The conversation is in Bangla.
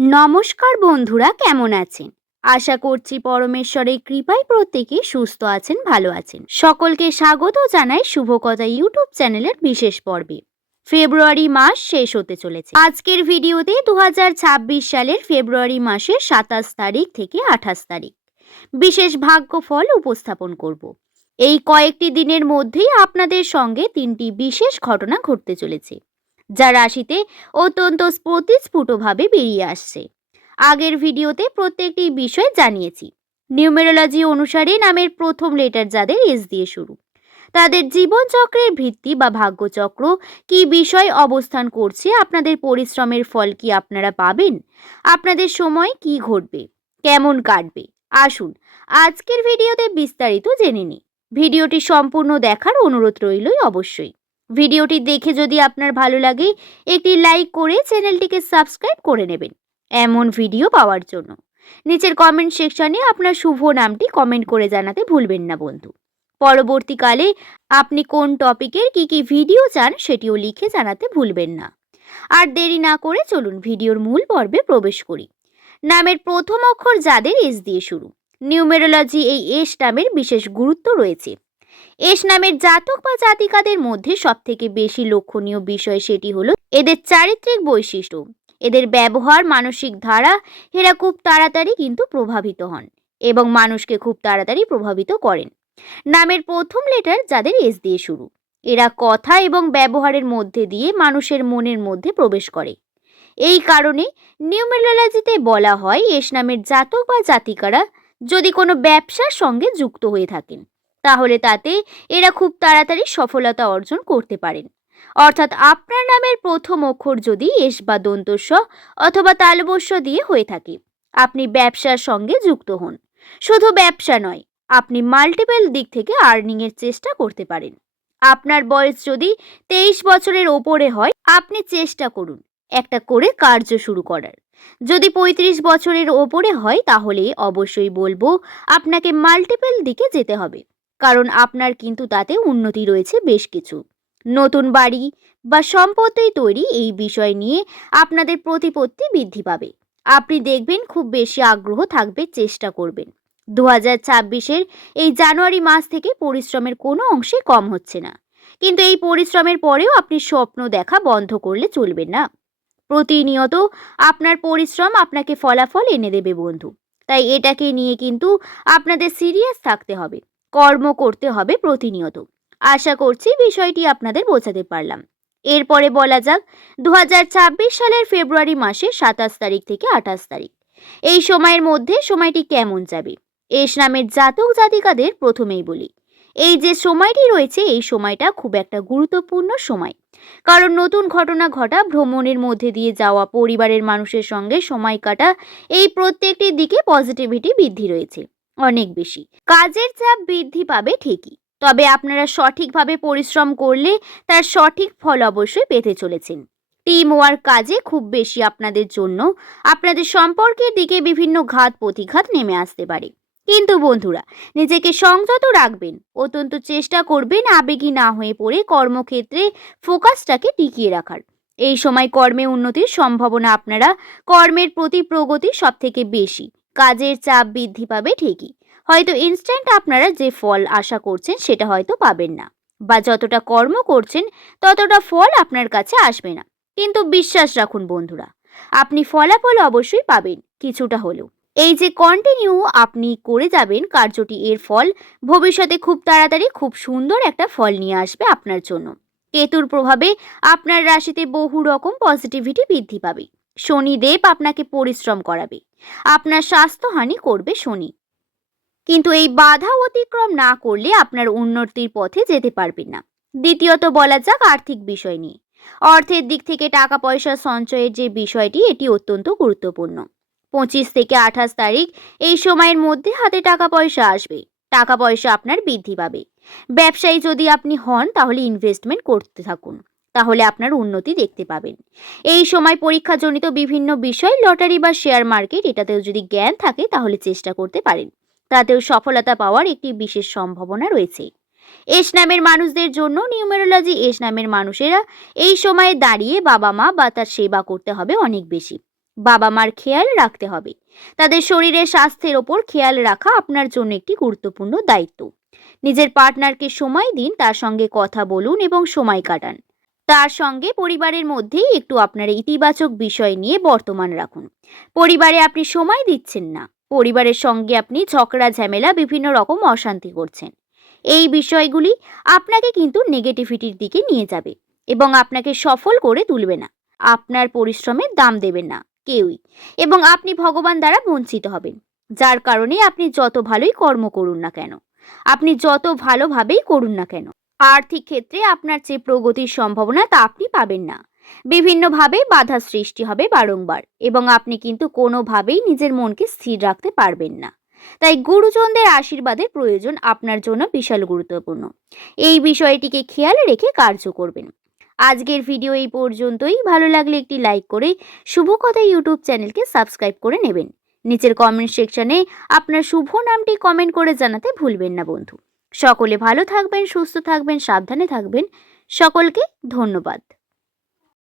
নমস্কার বন্ধুরা, কেমন আছেন? আশা করছি পরমেশ্বরের কৃপায় প্রত্যেকে সুস্থ আছেন, ভালো আছেন। সকলকে স্বাগত জানাই শুভকথা ইউটিউব চ্যানেলের বিশেষ পর্বে। ফেব্রুয়ারি মাস শেষ হতে চলেছে। আজকের ভিডিওতে 2026 সালের ফেব্রুয়ারি মাসের 27 তারিখ থেকে 28 তারিখ বিশেষ ভাগ্যফল উপস্থাপন করব। এই কয়েকটি দিনের মধ্যেই আপনাদের সঙ্গে তিনটি বিশেষ ঘটনা ঘটতে চলেছে, যা রাশিতে অত্যন্ত স্ফুটভাবে বেরিয়ে আসছে। আগের ভিডিওতে প্রত্যেকটি বিষয় জানিয়েছি। নিউমেরোলজি অনুসারে নামের প্রথম লেটার যাদের এস দিয়ে শুরু, তাদের জীবনচক্রের ভিত্তি বা ভাগ্যচক্র কি বিষয় অবস্থান করছে, আপনাদের পরিশ্রমের ফল কি আপনারা পাবেন, আপনাদের সময় কি ঘটবে, কেমন কাটবে। আসুন আজকের ভিডিওতে বিস্তারিত জেনে নিই। ভিডিওটি সম্পূর্ণ দেখার অনুরোধ রইলই অবশ্যই। ভিডিওটি দেখে যদি আপনার ভালো লাগে, একটি লাইক করে চ্যানেলটিকে সাবস্ক্রাইব করে নেবেন এমন ভিডিও পাওয়ার জন্য। নিচের কমেন্ট সেকশনে আপনার শুভ নামটি কমেন্ট করে জানাতে ভুলবেন না বন্ধু। পরবর্তীকালে আপনি কোন টপিকের কি ভিডিও চান সেটিও লিখে জানাতে ভুলবেন না। আর দেরি না করে চলুন ভিডিওর মূল পর্বে প্রবেশ করি। নামের প্রথম অক্ষর যাদের এস দিয়ে শুরু, নিউমেরোলজি এই এস নামের বিশেষ গুরুত্ব রয়েছে। এস নামের জাতক বা জাতিকাদের মধ্যে সবথেকে বেশি লক্ষণীয় বিষয় সেটি হলো এদের চারিত্রিক বৈশিষ্ট্য, এদের ব্যবহার, মানসিক ধারা। এরা খুব তাড়াতাড়ি কিন্তু প্রভাবিত হন এবং মানুষকে খুব তাড়াতাড়ি প্রভাবিত করেন। নামের প্রথম লেটার যাদের এস দিয়ে শুরু, এরা কথা এবং ব্যবহারের মধ্যে দিয়ে মানুষের মনের মধ্যে প্রবেশ করে। এই কারণে নিউমেরোলজিতে বলা হয় এস নামের জাতক বা জাতিকারা যদি কোনো ব্যবসার সঙ্গে যুক্ত হয়ে থাকেন, তাহলে তাতে এরা খুব তাড়াতাড়ি সফলতা অর্জন করতে পারেন। অর্থাৎ আপনার নামের প্রথম অক্ষর যদি এস বা দন্তস্ব অথবা তালবস্য দিয়ে হয়ে থাকে, আপনি ব্যবসার সঙ্গে যুক্ত হন। শুধু ব্যবসা নয়, আপনি মাল্টিপল দিক থেকে আর্নিং এর চেষ্টা করতে পারেন। আপনার বয়স যদি 23 বছরের ওপরে হয়, আপনি চেষ্টা করুন একটা করে কার্য শুরু করার। যদি 35 বছরের ওপরে হয়, তাহলে অবশ্যই বলবো আপনাকে মাল্টিপল দিকে যেতে হবে, কারণ আপনার কিন্তু তাতে উন্নতি রয়েছে বেশ কিছু। নতুন বাড়ি বা সম্পত্তি তৈরি এই বিষয় নিয়ে আপনাদের প্রতিপত্তি বৃদ্ধি পাবে। আপনি দেখবেন খুব বেশি আগ্রহ থাকবে, চেষ্টা করবেন। 2026-এর এই জানুয়ারি মাস থেকে পরিশ্রমের কোনো অংশে কম হচ্ছে না, কিন্তু এই পরিশ্রমের পরেও আপনি স্বপ্ন দেখা বন্ধ করলে চলবে না। প্রতিনিয়ত আপনার পরিশ্রম আপনাকে ফলাফল এনে দেবে বন্ধু। তাই এটাকে নিয়ে কিন্তু আপনাদের সিরিয়াস থাকতে হবে, কর্ম করতে হবে প্রতিনিয়ত। আশা করছি বিষয়টি আপনাদের বোঝাতে পারলাম। এরপরে বলা যাক 2026 সালের ফেব্রুয়ারি মাসের 27 তারিখ থেকে 28 তারিখ এই সময়ের মধ্যে সময়টি কেমন যাবে। এস নামের জাতক জাতিকাদের প্রথমেই বলি, এই যে সময়টি রয়েছে এই সময়টা খুব একটা গুরুত্বপূর্ণ সময়। কারণ নতুন ঘটনা ঘটা, ভ্রমণের মধ্যে দিয়ে যাওয়া, পরিবারের মানুষের সঙ্গে সময় কাটা, এই প্রত্যেকটি দিকে পজিটিভিটি বৃদ্ধি রয়েছে অনেক বেশি। কাজের চাপ বৃদ্ধি পাবে ঠিকই, তবে আপনারা সঠিকভাবে পরিশ্রম করলে তার সঠিক ফল অবশ্যই পেতে চলেছেন। টিম ওয়ার্ক কাজে খুব বেশি আপনাদের জন্য আপনাদের সম্পর্কের দিকে বিভিন্ন ঘাত প্রতিঘাত নেমে আসতে পারে। কিন্তু বন্ধুরা, নিজেকে সংযত রাখবেন, অত্যন্ত চেষ্টা করবেন আবেগী না হয়ে পড়ে কর্মক্ষেত্রে ফোকাসটাকে টিকিয়ে রাখার। এই সময় কর্মে উন্নতির সম্ভাবনা, আপনারা কর্মের প্রতি প্রগতি সব থেকে বেশি। কাজের চাপ বৃদ্ধি পাবে ঠিকই, হয়তো ইনস্ট্যান্ট আপনারা যে ফল আশা করছেন সেটা হয়তো পাবেন না, বা যতটা কর্ম করছেন ততটা ফল আপনার কাছে আসবে না। কিন্তু বিশ্বাস রাখুন বন্ধুরা, আপনি ফলাফল অবশ্যই পাবেন কিছুটা হলেও। এই যে কন্টিনিউ আপনি করে যাবেন কার্যটি, এর ফল ভবিষ্যতে খুব তাড়াতাড়ি খুব সুন্দর একটা ফল নিয়ে আসবে আপনার জন্য। কেতুর প্রভাবে আপনার রাশিতে বহু রকম পজিটিভিটি বৃদ্ধি পাবে। শনিদেব আপনাকে পরিশ্রম করাবে, আপনার স্বাস্থ্যহানি করবে শনি, কিন্তু এই বাধা অতিক্রম না করলে আপনার উন্নতির পথে যেতে পারবেন না। দ্বিতীয়ত বলা যাক আর্থিক বিষয় নিয়ে। অর্থের দিক থেকে টাকা পয়সা সঞ্চয়ের যে বিষয়টি, এটি অত্যন্ত গুরুত্বপূর্ণ। 25 থেকে 28 তারিখ এই সময়ের মধ্যে হাতে টাকা পয়সা আসবে, টাকা পয়সা আপনার বৃদ্ধি পাবে। ব্যবসায়ী যদি আপনি হন, তাহলে ইনভেস্টমেন্ট করতে থাকুন, তাহলে আপনার উন্নতি দেখতে পাবেন। এই সময় পরীক্ষাজনিত বিভিন্ন বিষয়, লটারি বা শেয়ার মার্কেট, এটাতেও যদি জ্ঞান থাকে তাহলে চেষ্টা করতে পারেন, তাতেও সফলতা পাওয়ার একটি বিশেষ সম্ভাবনা রয়েছে। এস নামের মানুষদের জন্য নিউমেরোলজি এস নামের মানুষেরা এই সময়ে দাঁড়িয়ে বাবা মা বা তার সেবা করতে হবে অনেক বেশি। বাবা মার খেয়াল রাখতে হবে। তাদের শরীরের স্বাস্থ্যের ওপর খেয়াল রাখা আপনার জন্য একটি গুরুত্বপূর্ণ দায়িত্ব। নিজের পার্টনারকে সময় দিন, তার সঙ্গে কথা বলুন এবং সময় কাটান। তার সঙ্গে পরিবারের মধ্যেই একটু আপনার ইতিবাচক বিষয় নিয়ে বর্তমান রাখুন। পরিবারে আপনি সময় দিচ্ছেন না, পরিবারের সঙ্গে আপনি ঝগড়া ঝামেলা বিভিন্ন রকম অশান্তি করছেন। এই বিষয়গুলি আপনাকে কিন্তু নেগেটিভিটির দিকে নিয়ে যাবে এবং আপনাকে সফল করে তুলবে না। আপনার পরিশ্রমের দাম দেবেন না কেউই, এবং আপনি ভগবান দ্বারা বঞ্চিত হবেন, যার কারণে আপনি যত ভালোই কর্ম করুন না কেন, আপনি যত ভালোভাবেই করুন না কেন, আর্থিক ক্ষেত্রে আপনার যে প্রগতির সম্ভাবনা তা আপনি পাবেন না। বিভিন্নভাবে বাধা সৃষ্টি হবে বারংবার, এবং আপনি কিন্তু কোনোভাবেই নিজের মনকে স্থির রাখতে পারবেন না। তাই গুরুজনদের আশীর্বাদের প্রয়োজন আপনার জন্য বিশাল গুরুত্বপূর্ণ। এই বিষয়টিকে খেয়াল রেখে কার্য করবেন। আজকের ভিডিও এই পর্যন্তই। ভালো লাগলে একটি লাইক করে শুভকথা ইউটিউব চ্যানেলকে সাবস্ক্রাইব করে নেবেন। নিচের কমেন্ট সেকশনে আপনার শুভ নামটি কমেন্ট করে জানাতে ভুলবেন না বন্ধু। সকলে ভালো থাকবেন, সুস্থ থাকবেন, সাবধানে থাকবেন। সকলকে ধন্যবাদ।